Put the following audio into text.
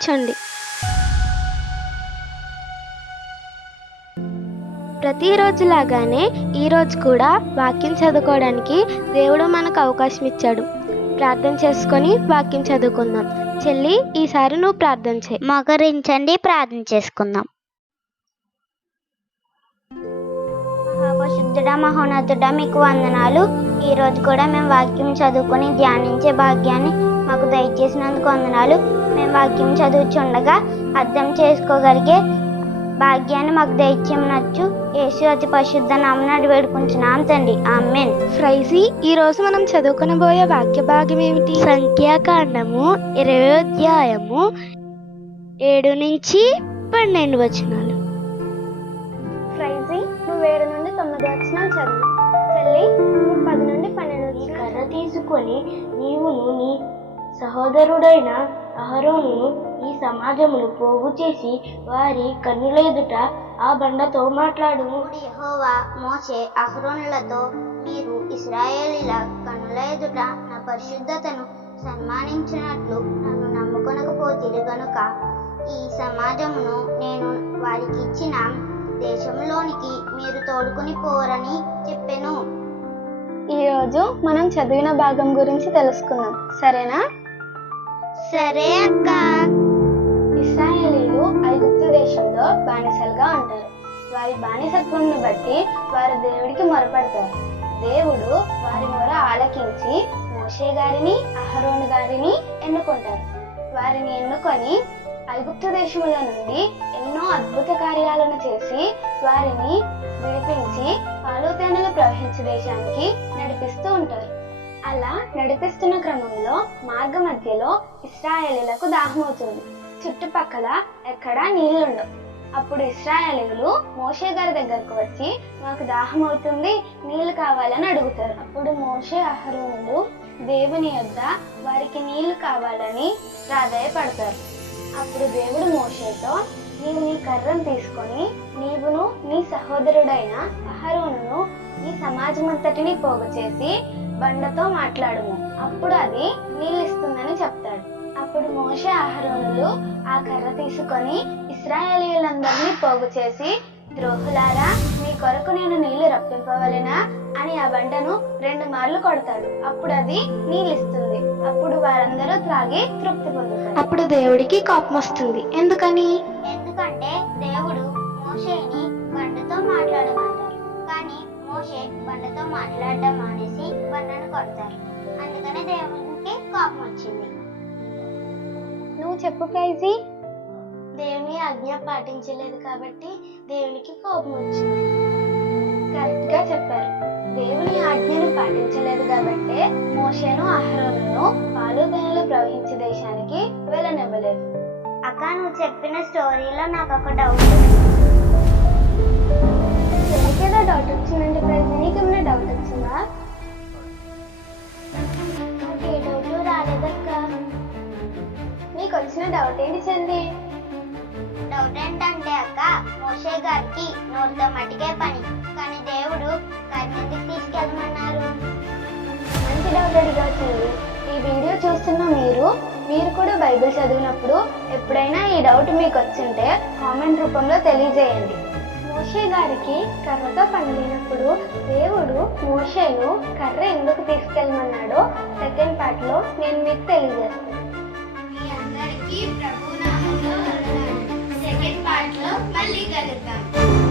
కూర్చోండి. ప్రతిరోజులాగానే ఈరోజు కూడా వాక్యం చదువుకోవడానికి దేవుడు మనకు అవకాశం ఇచ్చాడు. ప్రార్థన చేసుకొని వాక్యం చదువుకుందాం. చెల్లి ఈసారి నువ్వు ప్రార్థన చేయి. మోకరించండి ప్రార్థన చేసుకుందాం. మహాపరిశుద్ధుడా మహోన్నతుడా మీకు వందనాలు. ఈ రోజు కూడా మేము వాక్యం చదువుకొని ధ్యానించే భాగ్యాన్ని మాకు దయచేసినందుకు వందనాలు. మేము వాక్యం చదువుచుండగా అర్థం చేసుకోగలిగే భాగ్యాన్ని మాకు దయచేయనచ్చు యేసు అతి పరిశుద్ధ నామనాడు వేడుకుంటున్నాం తండ్రి. ఆమెన్. ఫ్రైజీ ఈ రోజు మనం చదువుకునబోయే వాక్య భాగం ఏమిటి? సంఖ్యాకాండము ఇరవై అధ్యాయము ఏడు నుంచి పన్నెండు వచనాలు. ఫ్రైజీ నువ్వు ఏడు నుండి తొమ్మిది వచనాలు చదువు. చెల్లి నువ్వు పది నుండి పన్నెండు కర్ర తీసుకొని నీవును నీ సహోదరుడైన అహరోను ఈ సమాజమును పోగు చేసి వారి కన్నుల ఎదుట ఆ బండతో మాట్లాడు యెహోవా మోసే అహరోనులతో మీరు ఇస్రాయేలీల కనుల ఎదుట నా పరిశుద్ధతను సన్మానించినట్లు నన్ను నమ్ముకొనకపోతిరి గనుక ఈ సమాజమును నేను వారికి ఇచ్చిన దేశంలోనికి మీరు తోడుకుని పోరని చెప్పెను. ఈరోజు మనం చదివిన భాగం గురించి తెలుసుకుందాం. సరేనా? సరే అక్క. ఇస్రాయేలీలు ఐగుప్తు దేశంలో బానిసలుగా ఉంటారు. వారి బానిసత్వంను బట్టి వారు దేవుడికి మొరపడతారు. దేవుడు వారి మొర ఆలకించి మోషే గారిని అహరోను గారిని ఎన్నుకుంటారు. వారిని ఎన్నుకొని ఐగుప్తు దేశముల నుండి ఎన్నో అద్భుత కార్యాలను చేసి వారిని విడిపించి పాలు తేనెలు ప్రవహించే దేశానికి నడిపిస్తూ ఉంటారు. అలా నడిపిస్తున్న క్రమంలో మార్గ మధ్యలో ఇస్రాయేలీలకు దాహమవుతుంది. చుట్టుపక్కల ఎక్కడా నీళ్ళుండవు. అప్పుడు ఇస్రాయేలీలు మోషే గారి దగ్గరకు వచ్చి మాకు దాహం అవుతుంది నీళ్ళు కావాలని అడుగుతారు. అప్పుడు మోషే అహరోనులు దేవుని యొద్ద వారికి నీళ్ళు కావాలని ప్రాధాయపడతారు. అప్పుడు దేవుడు మోషేతో నీవు నీ కర్రను తీసుకొని నీవును నీ సహోదరుడైన అహరోనును ఈ సమాజమంతటిని పోగు చేసి బండతో మాట్లాడుము. అప్పుడు అది నీళ్ళిస్తుందని చెప్తాడు. అప్పుడు మోషే అహరోనులు ఆ కర్ర తీసుకొని ఇస్రాయేలీలందరినీ పోగు చేసి ద్రోహులారా మీ కొరకు నేను నీళ్ళు రప్పింపవలెనా? అని ఆ బండను రెండు మార్లు కొడతాడు. అప్పుడు అది నీళ్ళిస్తుంది. అప్పుడు వారందరూ త్రాగి తృప్తి పొందుతారు. అప్పుడు దేవుడికి కోపం వస్తుంది. ఎందుకని? ఎందుకంటే దేవుడు కొడతారు అందుకనే దేవునికి కోపం వచ్చింది. నువ్వు చెప్పు ప్రైజీ దేవుని ఆజ్ఞ పాటించలేదు కాబట్టి దేవునికి కోపం వచ్చింది. కరెక్ట్గా చెప్పారు. దేవుని ఆజ్ఞను పాటించలేదు కాబట్టి మోషేను ఆహారంను పాలు ప్రవహించే దేశానికి వెళ్ళనివ్వలేదు. అక్క నువ్వు చెప్పిన స్టోరీలో నాకు ఒక డౌట్ ఎవరికేదో డౌట్ వచ్చిందంటే ప్రైజ్ మోషే గారికి నోరుతో మటికే పని. కానీ దేవుడు కన్నెందుకు తీసుకెళ్ళమన్నారు? మంచి డౌట్ చెల్లి ఈ వీడియో చూస్తున్న మీరు మీరు కూడా బైబిల్ చదివినప్పుడు ఎప్పుడైనా ఈ డౌట్ మీకు వచ్చింటే కామెంట్ రూపంలో తెలియజేయండి. మోషే గారికి కర్రతో పని లేనప్పుడు దేవుడు మోషేను కర్ర ఎందుకు తీసుకెళ్ళమన్నాడో సెకండ్ పార్ట్లో నేను మీకు తెలియజేస్తాను. మీ అందరికీ ప్రభు నామంలో సెకండ్ పార్ట్లో మళ్ళీ కలుద్దాం.